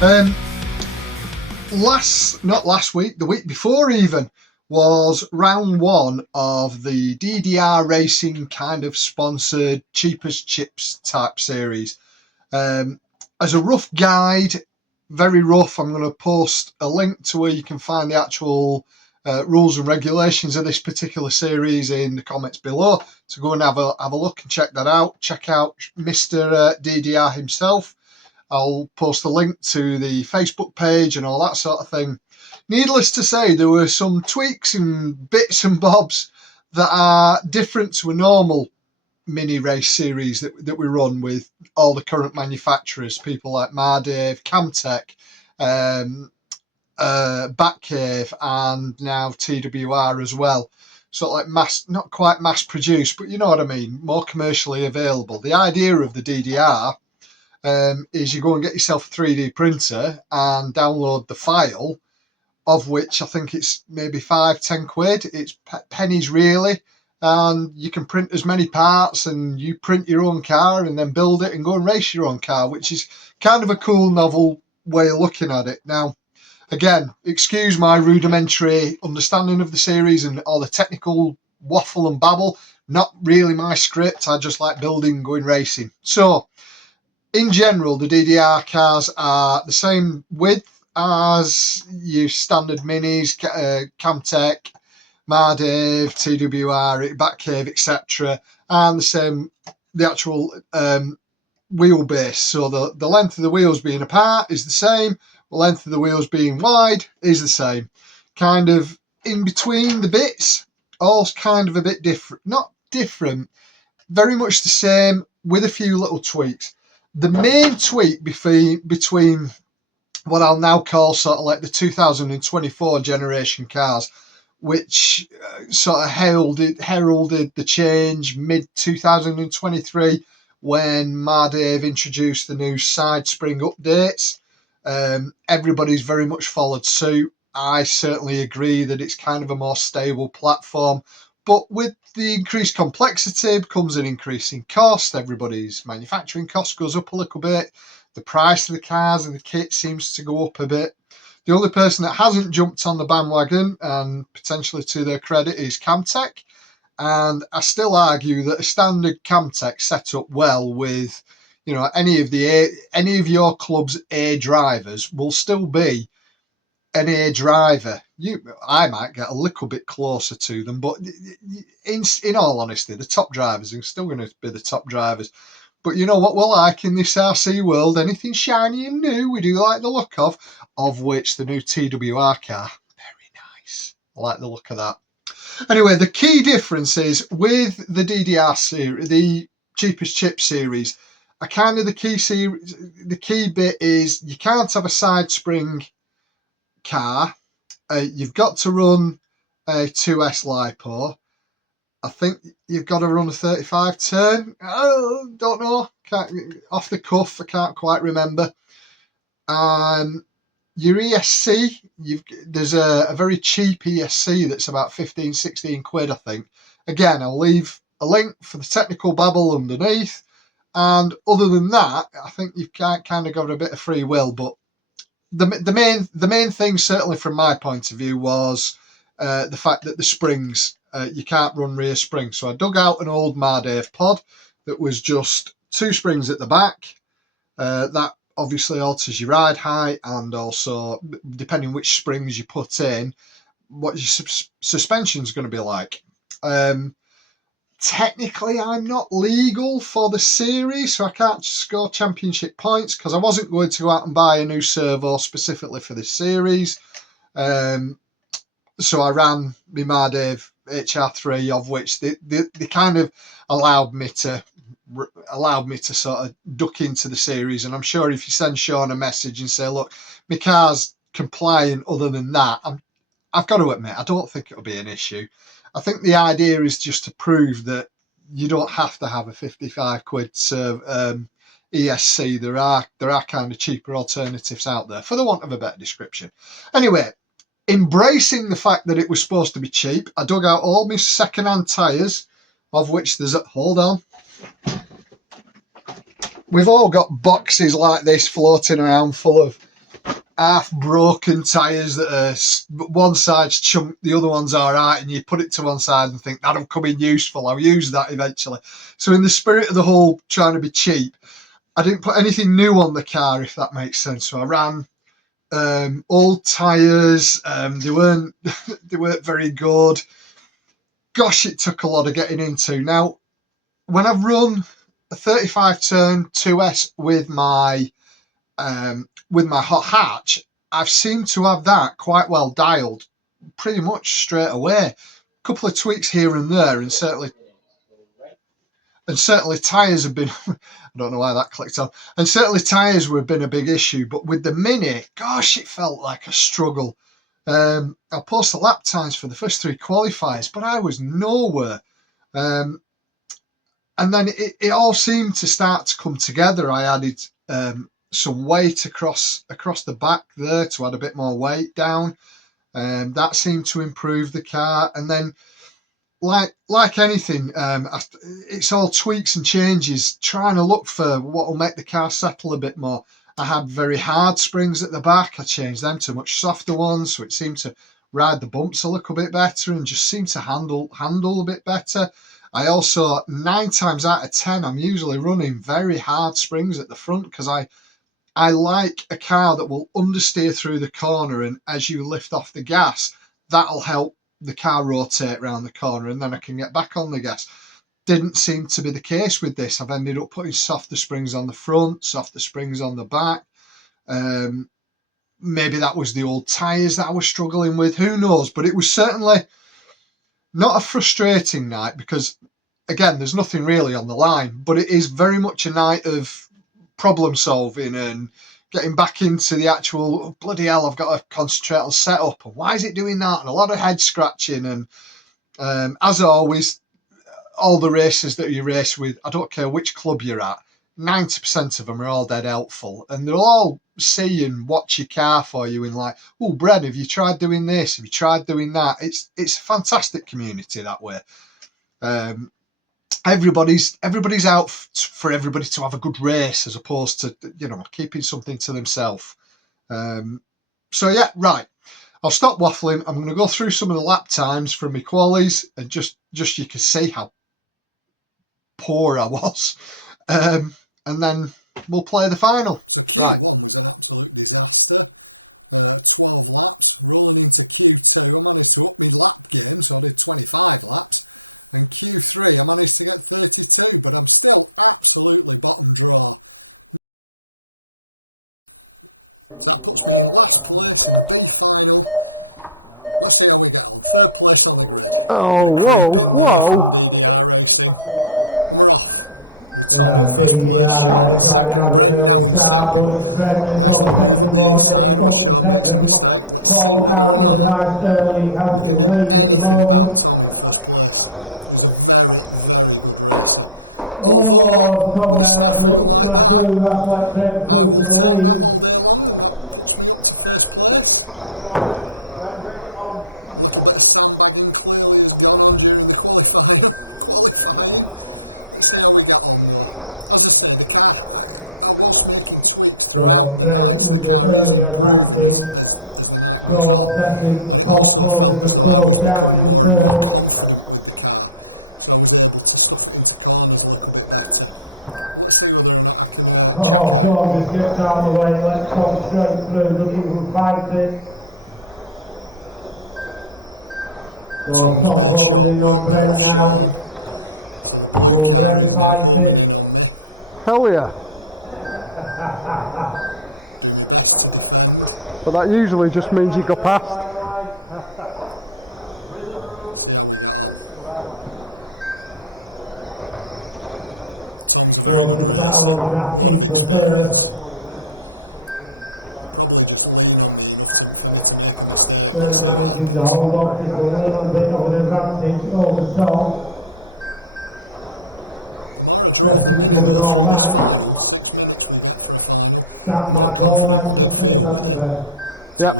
Not last week, the week before even, was round one of the DDR Racing kind of sponsored cheapest chips type series. As a rough guide, very rough, I'm going to post a link to where you can find the actual rules and regulations of this particular series in the comments below. So go and have a look and check that out. Check out Mr. DDR himself. I'll post a link to the Facebook page and all that sort of thing. Needless to say, there were some tweaks and bits and bobs that are different to a normal mini race series that we run with all the current manufacturers, people like Mardave, Camtech, Batcave, and now TWR as well. Sort of like not quite mass produced, but you know what I mean, more commercially available. The idea of the DDR is you go and get yourself a 3D printer and download the file, of which I think it's maybe £5-10. It's pennies really, and you can print as many parts and you print your own car and then build it and go and race your own car, which is kind of a cool, novel way of looking at it. Now, again, excuse my rudimentary understanding of the series and all the technical waffle and babble. Not really my script. I just like building, going racing. So, in general, the DDR cars are the same width as your standard minis, Camtech, Mardave, TWR, Batcave, etc., and the actual wheelbase. So the length of the wheels being apart is the same, the length of the wheels being wide is the same. Kind of in between the bits, all kind of a bit different. Not different, very much the same with a few little tweaks. The main tweak between what I'll now call sort of like the 2024 generation cars, which sort of heralded the change mid 2023 when Mardave introduced the new side spring updates. Everybody's very much followed suit. I certainly agree that it's kind of a more stable platform, but with the increased complexity comes an increase in cost. Everybody's manufacturing cost goes up a little bit. The price of the cars and the kit seems to go up a bit. The only person that hasn't jumped on the bandwagon, and potentially to their credit, is Camtech. And I still argue that a standard Camtech set up well with, you know, any of your club's A drivers will still be an A driver. I might get a little bit closer to them, but in all honesty, the top drivers are still going to be the top drivers. But you know what we're like in this RC world? Anything shiny and new, we do like the look of which the new TWR car, very nice. I like the look of that. Anyway, the key difference is with the DDR series, the cheapest chip series, the key bit is you can't have a side spring car. You've got to run a 2S LiPo. I think you've got to run a 35 turn. Oh, don't know. Off the cuff, I can't quite remember. Your ESC, there's a very cheap ESC that's about 15-16 quid, I think. Again, I'll leave a link for the technical babble underneath. And other than that, I think you've kind of got a bit of free will. But the main thing, certainly from my point of view, was the fact that the springs, you can't run rear springs. So I dug out an old Mardave pod that was just 2 springs at the back. That obviously alters your ride height, and also, depending which springs you put in, what your suspension is going to be like. Technically, I'm not legal for the series, so I can't score championship points because I wasn't going to go out and buy a new servo specifically for this series. So I ran my Mardave HR3, of which they kind of allowed me to sort of duck into the series. And I'm sure if you send Sean a message and say, look, my car's compliant other than that, I've got to admit, I don't think it'll be an issue. I think the idea is just to prove that you don't have to have a 55 quid ESC. There are kind of cheaper alternatives out there, for the want of a better description. Anyway, embracing the fact that it was supposed to be cheap, I dug out all my second-hand tyres, of which there's hold on. We've all got boxes like this floating around full of half broken tyres that are one side's chunked, the other one's all right, and you put it to one side and think that'll come in useful. I'll use that eventually. So in the spirit of the whole trying to be cheap, I didn't put anything new on the car, if that makes sense. So I ran old tyres. They weren't they weren't very good. Gosh, it took a lot of getting into. Now, when I've run a 35 turn 2S with my hot hatch, I've seemed to have that quite well dialed pretty much straight away. A couple of tweaks here and there, and certainly tyres have been I don't know why that clicked on, and certainly tyres have been a big issue, but with the Mini, gosh, it felt like a struggle. I'll post the lap times for the first 3 qualifiers, but I was nowhere. And then it all seemed to start to come together. I added some weight across the back there to add a bit more weight down. That seemed to improve the car. And then, like anything, it's all tweaks and changes, trying to look for what will make the car settle a bit more. I had very hard springs at the back. I changed them to much softer ones, so it seemed to ride the bumps a little bit better and just seemed to handle a bit better. I also, 9 times out of 10, I'm usually running very hard springs at the front because I like a car that will understeer through the corner, and as you lift off the gas, that'll help the car rotate around the corner, and then I can get back on the gas. Didn't seem to be the case with this. I've ended up putting softer springs on the front, softer springs on the back. Maybe that was the old tyres that I was struggling with. Who knows? But it was certainly not a frustrating night because, again, there's nothing really on the line. But it is very much a night of problem solving and getting back into the actual, oh, bloody hell, I've got to concentrate on setup. And why is it doing that? And a lot of head scratching. And as always, all the races that you race with, I don't care which club you're at, 90% of them are all dead helpful, and they'll all see and watch your car for you and like, oh, Brad, have you tried doing this? Have you tried doing that? It's a fantastic community that way. Everybody's out for everybody to have a good race as opposed to, keeping something to themselves. So yeah, right. I'll stop waffling. I'm going to go through some of the lap times from my qualies and just you can see how poor I was. And then we'll play the final. Right. Oh, whoa. DDR right now with early start, but Brendan's on second row, then he's up to second. Paul out with a nice early healthy lead at the moment. Oh, Tom there looking through, that's like them through to the lead. So Brent with the early advantage. Sean second, Tom closes and close down in third. Oh, Sean just gets out of the way, lets Tom straight through, looking to fight it. So Tom holding in on Brent now. Will Brent fight it? Hell yeah. But that usually just means you go past. Closest battle over that into first. Third managing to hold off just a little bit of an advantage over Tom. Preston's doing all right. That man's all right to finish up the best. Yep.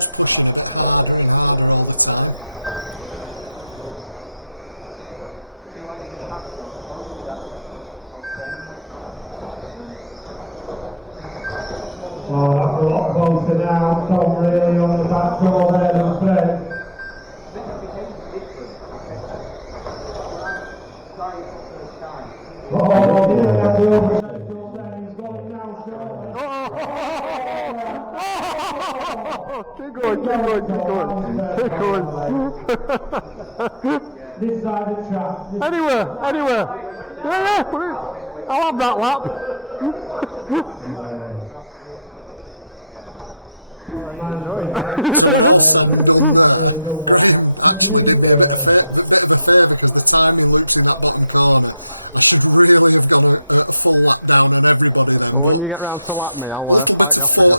Oh, that's a lot closer now. Tom really on the back door there, and Fred. Oh, didn't have the overstep there. He's got it now, Sean. Keep going, keep going, keep going, keep going. This side of the track. Anywhere, anywhere. Yeah, I'll have that lap. Well, when you get round to lap me, I'll fight you off again.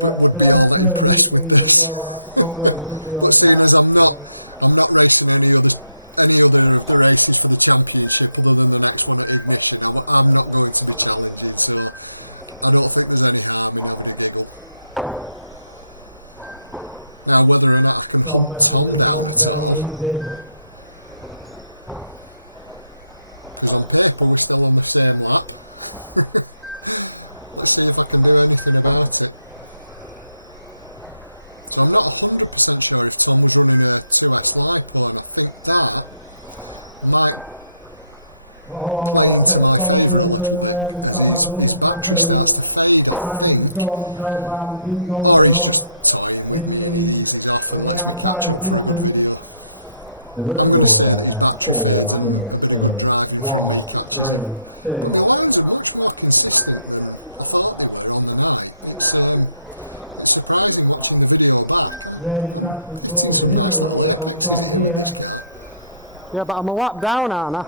Let's press through, even though that's not where it should be on track. Stop making this look very easy. In the outside assistance. The running order at 4 minutes is 1, 3, 2. Yeah, you've actually closed it in a little bit on Tom here. Yeah, but I'm a lap down, aren't I?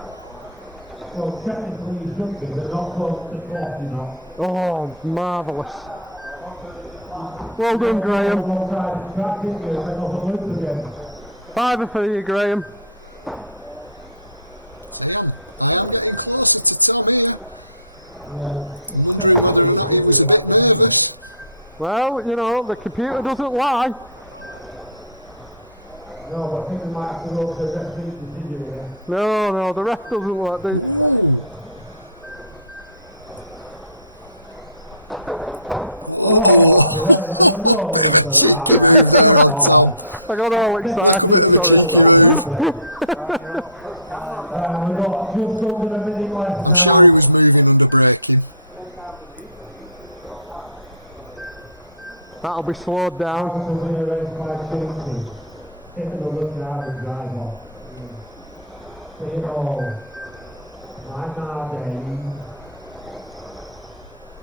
Well, technically you should be, but not close to the clock, you know. Oh, marvellous. Well done, Graham. Fiver for you, Graham. Well, you know, the computer doesn't lie. No, but I think we might have to go to the referee's decision here. No, the ref doesn't lie. I got all excited, sorry. We've got just under a minute left now. That'll be slowed down. Taking a look now and drive off. Say it all.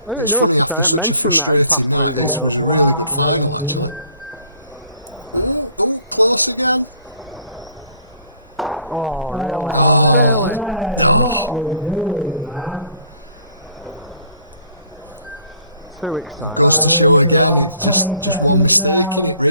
I didn't notice, I didn't mention that in past 3 videos. Oh, really? Really? What are we doing, man? Too exciting. We're into the last 20 seconds now.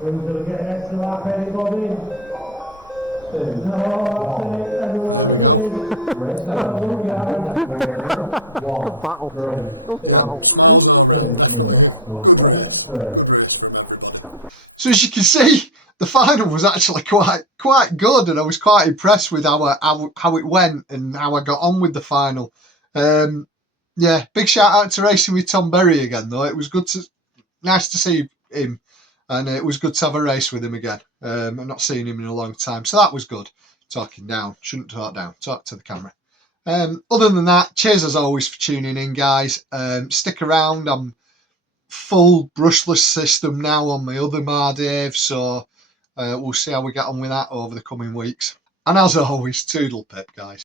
Who's going to get an extra lap, anybody? No, that's it, everyone's Battle. So as you can see, the final was actually quite good, and I was quite impressed with how it went and how I got on with the final. Yeah, big shout out to racing with Tom Berry again, though. It was nice to see him, and it was good to have a race with him again. I've not seen him in a long time, so that was good. Talking down, shouldn't talk down, talk to the camera. Other than that, cheers as always for tuning in, guys. Stick around. I'm full brushless system now on my other Mardave, so we'll see how we get on with that over the coming weeks. And as always, toodle pip, guys.